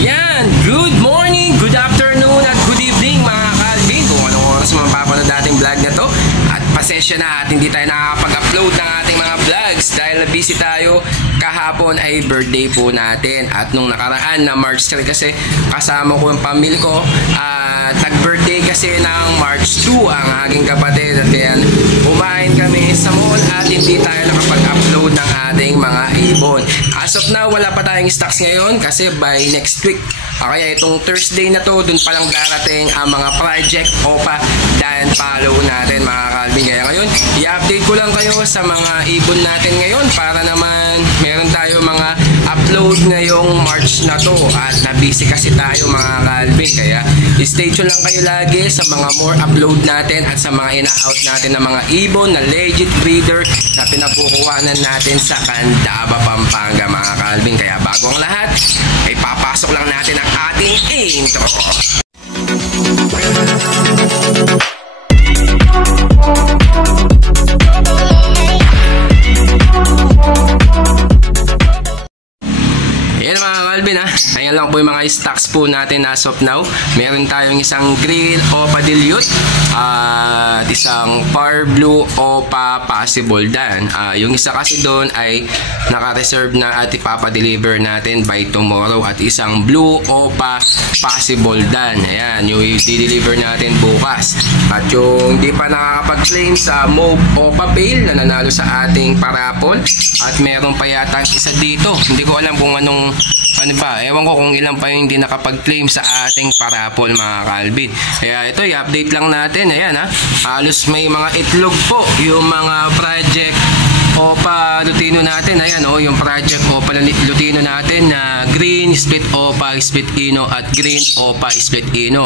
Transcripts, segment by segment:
Yan, good morning, good afternoon at good evening mga Calvin. Kung anong oras man papanood nating vlog na to. At pasensya na at hindi tayo nakakapag-upload ng ating mga vlogs dahil busy tayo. Kahapon ay birthday po natin. At nung nakaraan na March 3 kasi kasama ko yung pamilya ko. Nag-birthday kasi ng March 2 ang aking kapatid. At kaya kumain kami sa mall at hindi tayo nakapag-upload ng ating mga ibon. As of now, wala pa tayong stocks ngayon kasi by next week. Kaya itong Thursday na to, dun palang darating ang mga project OPA dan follow natin mga Calvin. Kaya ngayon, i-update ko lang kayo sa mga ibon natin ngayon para naman meron tayo mga upload ngayong March na to. At na-busy kasi tayo mga Calvin. Kaya stay tuned lang kayo lagi sa mga more upload natin at sa mga ina-out natin ng mga ibon na legit breeder na pinapukuhanan natin sa Candaba, Pampanga mga Calvin. Kaya bago ang lahat, ay papasok lang natin ang ating intro. Yan mga Calvin ha. Ayan lang po yung mga stocks po natin as of now. Meron tayong isang green OPA dilute at isang far blue OPA possible dan. Yung isa kasi doon ay naka-reserve na at ipapa-deliver natin by tomorrow. At isang blue OPA possible dan. Ayan, yung i-deliver natin bukas. At yung hindi pa nakakapag-claim sa Mauve OPA Pale na nanalo sa ating parapol. At meron pa yata isa dito. Hindi ko alam kung ano ba, ewan ko kung ilan pa yung hindi nakapag-claim sa ating parapol mga Calvin. Kaya ito, i-update lang natin. Ayan ha, halos may mga itlog po yung mga project OPA Lutino natin. Ayan o, yung project OPA Lutino natin na green split OPA split Ino at green OPA split Ino.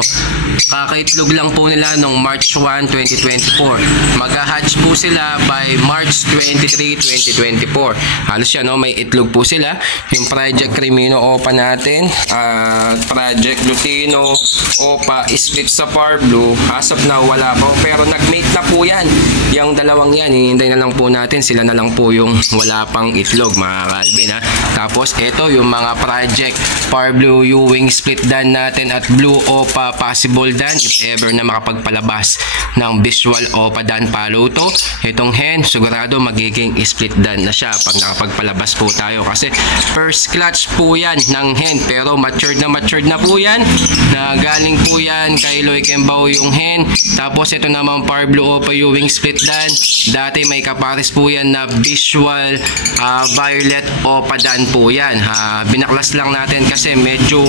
Kakaitlog lang po nila nung March 1, 2024. Mag-hatch po sila by March 23, 2024. Halos yan o, may itlog po sila. Yung project Cremino OPA natin at project Lutino OPA split sa far blue, as of now wala po, pero nag-mate na po yan. Yung dalawang yan, hinihintay na lang po natin, sila na lang po yung wala pang itlog mga Calvin ha. Tapos ito yung mga project far blue Ewing split dan natin at blue OPA possible dan, if ever na makapagpalabas ng visual OPA dan follow to. Itong hen sigurado magiging split dan na siya pag nakapagpalabas po tayo kasi first clutch po yan ng hen, pero matured na po yan, na galing po yan kay Loy Kembao yung hen. Tapos ito naman far blue OPA Ewing split dan, dati may kapares po yan na visual violet OPA dan po yan. Binaklas lang natin kasi medyo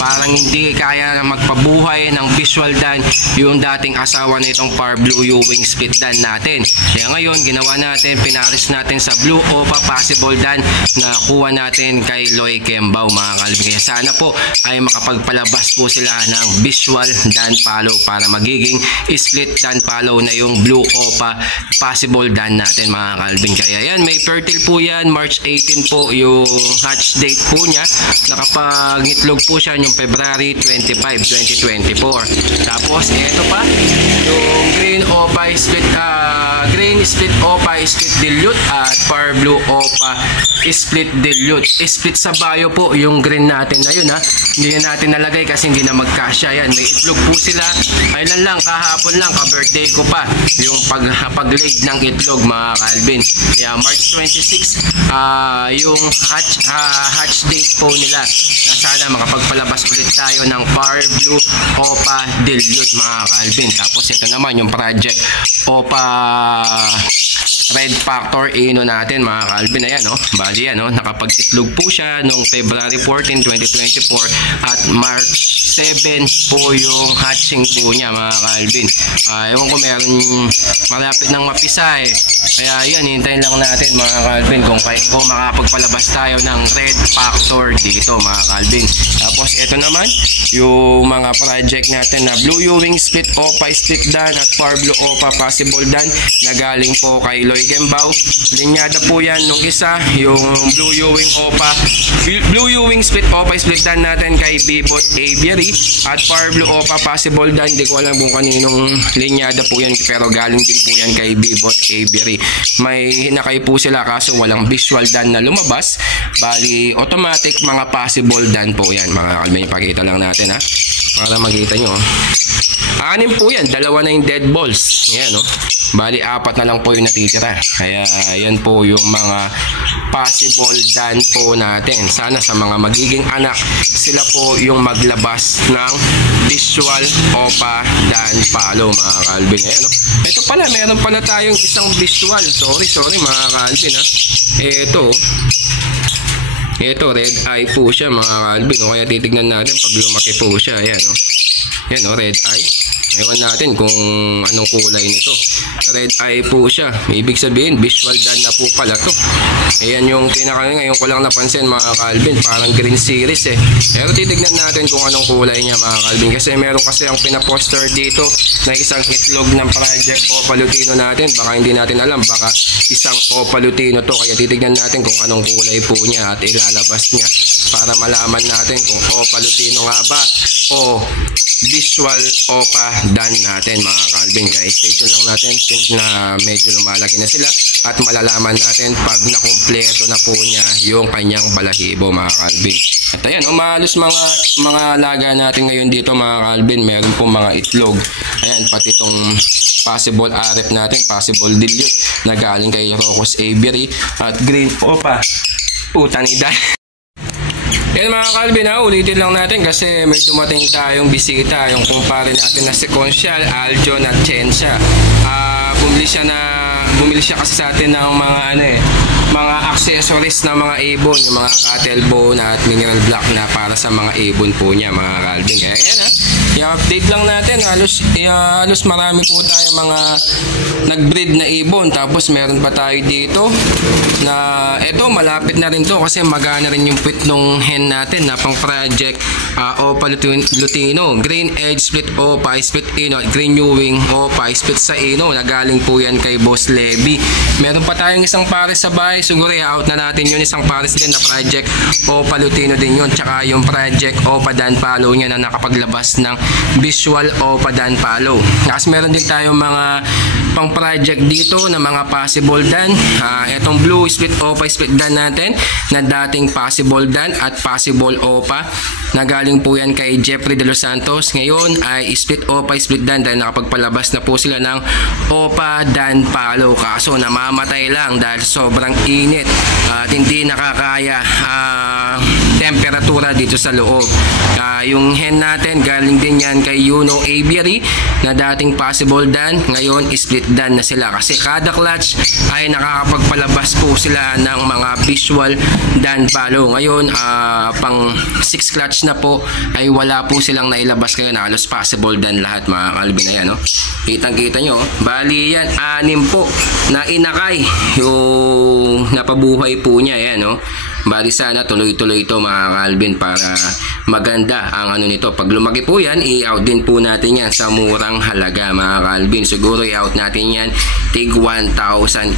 parang hindi kaya magpabuhay ng visual dan yung dating asawa nitong far blue Ewing split dan natin. Kaya ngayon ginawa natin, pinaris natin sa blue OPA possible dan na kuha natin kay Loy Kembao mga Calvin. Kaya sana po ay makapagpalabas po sila ng visual dan follow para magiging split dan follow na yung blue OPA possible dan natin mga Calvin. Kaya yan, may fertile po yan, March 18 po yung hatch date po niya. Nakapag-itlog po siya yung February 25, 2024. Tapos ito pa yung green OPA split split OPA split dilute at far blue OPA split dilute. Split sa bio po yung green natin na yun ha. Hindi na natin nalagay kasi hindi na magkasya yan. May itlog po sila. Kailan lang, kahapon lang, ka-birthday ko pa yung pag-laid ng itlog mga Calvin. Kaya March 26 yung hatch date po nila na sana makapagpalabas ulit tayo ng far blue OPA dilute mga Calvin. Tapos ito naman yung project OPA Red Factor Ino natin mga Calvin. Ayan o, bali yan o, nakapag-itlog po siya noong February 14, 2024 at March 7 po yung hatching po niya mga Calvin. Ewan ko, meron malapit ng mapisa eh. Kaya yan, hintayin lang natin mga Calvin kung makapagpalabas tayo ng Red Factor dito mga Calvin. Tapos ito naman yung mga project natin na blue Ewing split OPA split dan at far blue OPA possible dan na galing po kay Loy Gembao. Linyada po yan nung isa, yung Blue Ewing Opa, Blue Ewing Split Opa, split dan natin kay Bibot Aviary. At Power Blue Opa, possible dan, hindi ko alam kung kaninong linyada po yan, pero galing din po yan kay Bibot Aviary. May hinakay po sila kaso walang visual dan na lumabas. Bali, automatic mga possible dan po yan mga kalbin. Pakita lang natin ha, para makita nyo. Anim po yan, dalawa na yung dead balls. Yan, no? Bali, 4 na lang po yung natitira. Kaya yan po yung mga possible dan po natin. Sana sa mga magiging anak, sila po yung maglabas ng visual Opa Dan Palo mga kalbin. Ayan, no? Ito pala, meron pala tayong isang visual. Sorry mga kalbin ha. Ito red eye po siya mga kalbin. O kaya titignan natin pag lumaki po siya. Ayan, no? Yan, no? Red eye. Ewan natin kung anong kulay nito. Red eye po siya. Ibig sabihin, visual dan na po pala to. Ayan yung pinaka, ngayon ko lang napansin mga kalbin. Parang green series eh. Pero titignan natin kung anong kulay niya mga kalbin. Kasi meron kasi ang pinaposter dito na isang itlog ng project Opa Lutino natin. Baka hindi natin alam. Baka isang Opa Lutino to. Kaya titignan natin kung anong kulay po niya at ilalabas niya. Para malaman natin kung Opa Lutino nga ba o visual Opa Dan natin mga kalbin. Guys, stay tuned lang natin since na medyo lumalaki na sila at malalaman natin pag nakumpleto na po niya yung kanyang balahibo mga kalbin. At ayan, mahalos mga alaga natin ngayon dito mga kalbin, meron pong mga itlog. Ayan, pati itong possible RF natin, possible dilute na galing kay Rocos Aviary at Green Opa. Puta ni Dan. Yan mga kalbin ha, ulitin lang natin kasi may dumating tayong bisita, yung kumpare natin na si Consial, Aljon at Chensha. Bumili siya kasi sa atin ng mga accessories na mga ibon, yung mga cattle bone at mineral block na para sa mga ibon po niya mga kalbin. Kaya yan ha, i-update lang natin, halos marami po tayo mga nag-breed na ibon. Tapos meron pa tayo dito na eto malapit na rin to kasi magana rin yung pit nung hen natin na pang project Opa Lutino, Green Edge Split Opa, Split Ino at Green Ewing Opa, Split sa Ino na galing po yan kay Boss Levy. Meron pa tayong isang pares sa bahay, siguro i-out na natin yun, isang pares din na project Opa Lutino din yun, tsaka yung project Opa Dan Palo niya na nakapaglabas ng visual Opa Dan Palo. Kasi meron din tayong mga pang project dito na mga possible Dan. Etong Blue Split Opa Split Dan natin na dating possible Dan at possible Opa na galing po yan kay Jeffrey De Los Santos. Ngayon ay Split Opa Split Dan dahil nakapagpalabas na po sila ng Opa Dan Palo, kaso namamatay lang dahil sobrang init at hindi nakakaya temperatura dito sa loob. Yung hen natin galing din yan kay Yuno Aviary na dating possible Dan, ngayon split Dan na sila kasi kada clutch ay nakakapagpalabas po sila ng mga visual Dan Palo. Ngayon pang 6 clutch na po ay wala po silang nailabas, kaya halos possible Dan lahat mga kalbin na yan, no? Kitang kita nyo, bali yan 6 po na inakay yung napabuhay po niya yan, no? Bali sana tuloy-tuloy ito mga kalbin para maganda ang nito. Pag lumaki po yan, i-out din po natin yan sa murang halaga mga kalbin. Siguro i-out natin yan tig 1,000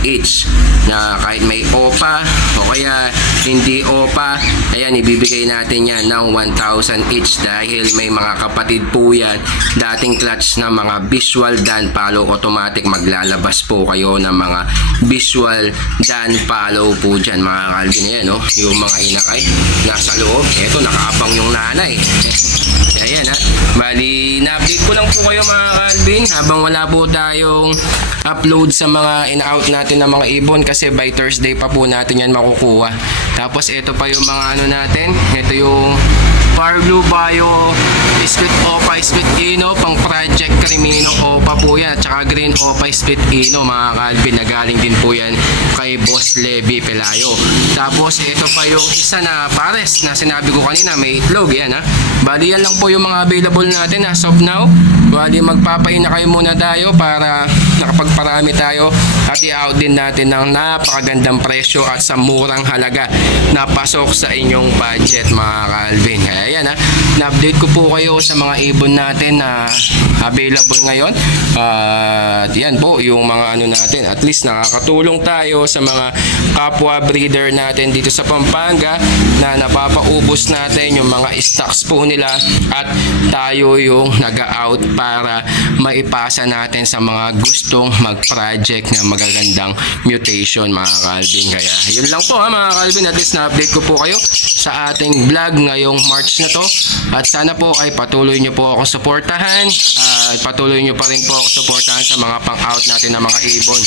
each na kahit may Opa o kaya hindi Opa, ayan ibibigay natin yan ng 1,000 each dahil may mga kapatid po yan dating clutch na mga visual Dan Palo. Automatic maglalabas po kayo ng mga visual Dan Palo po dyan mga kalbin. Ayan, no? Yung mga inakay nasa loob, eto nakaabang yung nanay. Ayan ha, bali na-update ko lang po kayo mga kalbin habang wala po tayong upload sa mga in-out natin ng mga ibon kasi by Thursday pa po natin yan makukuha. Tapos ito pa yung mga natin, ito yung Power Blue Bio Split Opa Split Ino pang project Crimino Opa po yan, at saka Green Opa Split Ino mga kalbin na galing din po yan kay Boss Levy Pelayo. Tapos ito pa yung isa na pares na sinabi ko kanina, may itlog yan ha. Bali yan lang po yung mga available natin as of now. Bali magpapain na kayo muna tayo para nakapagparami tayo at i-out din natin ng napakagandang presyo at sa murang halaga na pasok sa inyong budget mga kalbin. Kaya yan ha, na-update ko po kayo sa mga ibon natin na available ngayon. Yan po yung mga ano natin. At least nakakatulong tayo sa mga kapwa breeder natin dito sa Pampanga na napapaubos natin yung mga stocks po nila at tayo yung nag-out para maipasa natin sa mga gustong mag-project na magagandang mutation mga Calvin. Kaya yun lang po mga Calvin, at least na-update ko po kayo sa ating vlog ngayong March na to, at sana po ay patuloy nyo po ako suportahan at patuloy nyo pa rin po ako suportahan sa mga pang-out natin na mga ibon.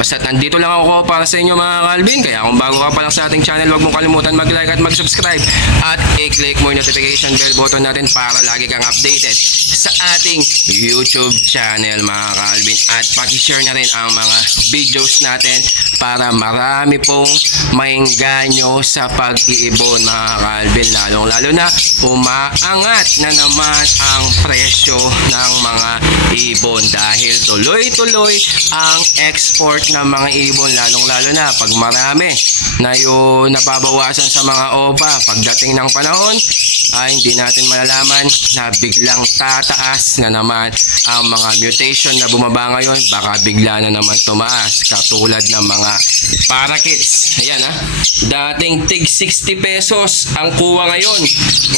Basta nandito lang ako para sa inyo mga Calvin. Kaya kung bago ka pa lang sa ating channel, huwag mong kalimutan mag-like at mag-subscribe at i-click mo yung notification bell button natin para lagi kang updated sa ating YouTube channel mga Calvin, at paki-share na rin ang mga videos natin para marami pong maingganyo sa pag-iibon mga Calvin, lalo na umaangat na naman ang presyo ng mga ibon dahil tuloy-tuloy ang export ng mga ibon, lalo na pag marami na yung nababawasan sa mga OPA. Pagdating ng panahon ay hindi natin malalaman na biglang tataas na naman ang mga mutation na bumaba ngayon, baka bigla na naman tumaas katulad ng mga parakeets. Ayan dating tig 60 pesos ang kuha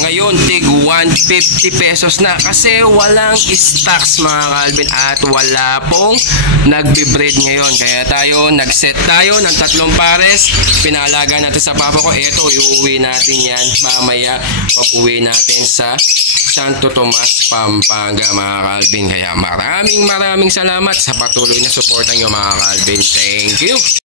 ngayon tig 150 pesos na kasi walang stocks mga Calvin at wala pong nagbe-breed ngayon. Kaya tayo nag-set tayo ng 3 pares, pinalaga natin sa papa ko. Ito iuwi natin yan mamaya pag uwi natin sa Santo Tomas, Pampanga mga Calvin. Kaya maraming salamat sa patuloy na suporta nyo mga Calvin. Thank you.